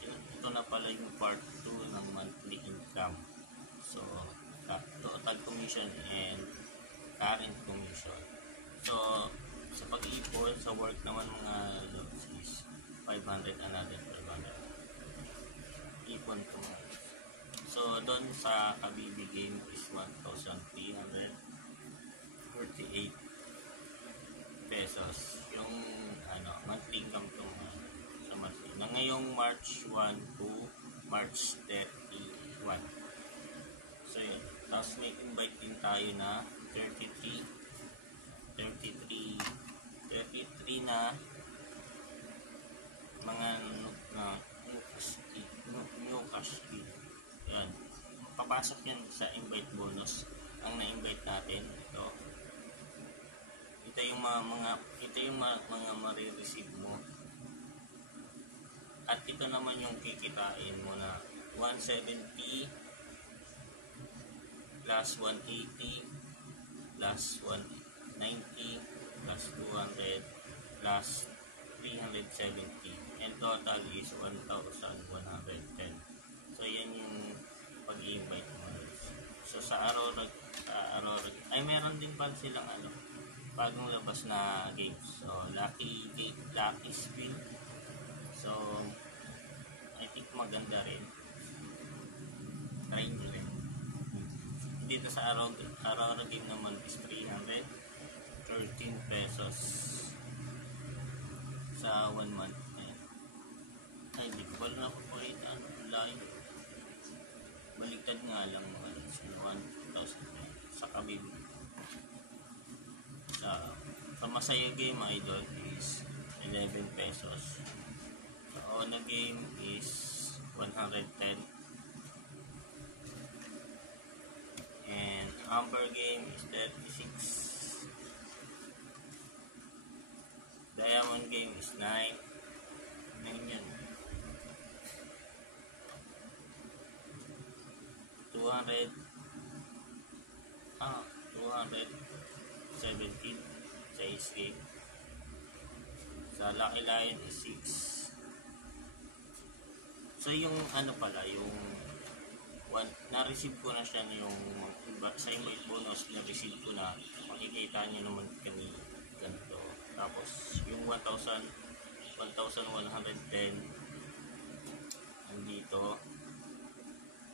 ito na pala yung part 2 ng monthly income. So, total commission and current commission. So, sa pag-ipon, sa work naman mga loans is 500, another 500. Ipon ko mga. So, doon sa Kabibi game is 1,348 pesos. Yung monthly income ko sa monthly. Na ngayong March 1 to March 31. So, yun. Tapos may invite din tayo na 33 na mga new cash key. Yan. Papasok yan sa invite bonus. Ang na-invite natin ito. Ito yung mga marireceive mo. At ito naman yung kikitain mo na 170 plus 180 plus 190 plus 200 plus 370 and total is 1,110. So yan yung pag-i-invite mo. So sa Aurora ay meron din pala silang bagong labas na games. So Lucky Spin. So I think maganda rin. Try nyo rin. Dito sa Aurora game naman is 313 pesos sa 1 month. Ay, hindi ko pala nakapakita. Online. Baliktad nga lang mga 1,000 sa Kabibi. Sa Masaya game idol is 11 pesos. Sa Ona game is 110. And Amber game is 36. Diamond game is 9. 9 yun. 217 sa Ace game. Sa Lucky Lion is 6. So yung pala, yung na-receive ko na siya yung sa invite bonus, na-receive ko na. Makikita nyo naman kami ganito. Tapos yung 1,110 nandito.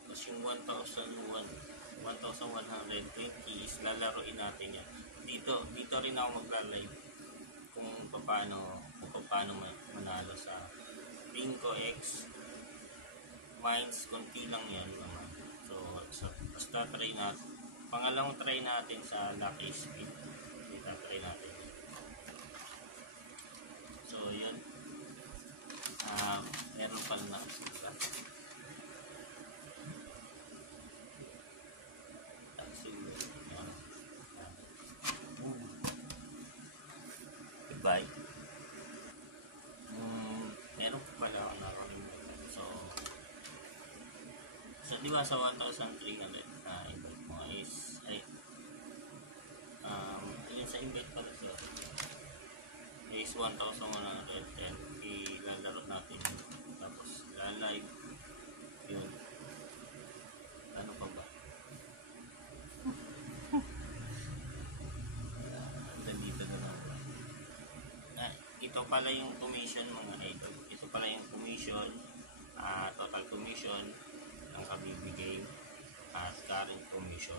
Tapos yung 1,120 is lalaroin natin yan. Dito rin ako magla-live kung paano manalo sa Bingo X Mines. Konti lang yan naman. So basta try natin. Pangalawang try natin sa Lucky Spin. Dito try natin. So yun. Meron pala na goodbye. Meron pala ako nakalimutan. So di ba sa 1,300 na invite mo is yun sa invite pala siya is 1,110. Ilalaro natin tapos live yun. Ano pa ba? Dito na lang. Ito pala yung commission mga idol. Ito pala yung commission, total commission ng Kabibi game at current commission.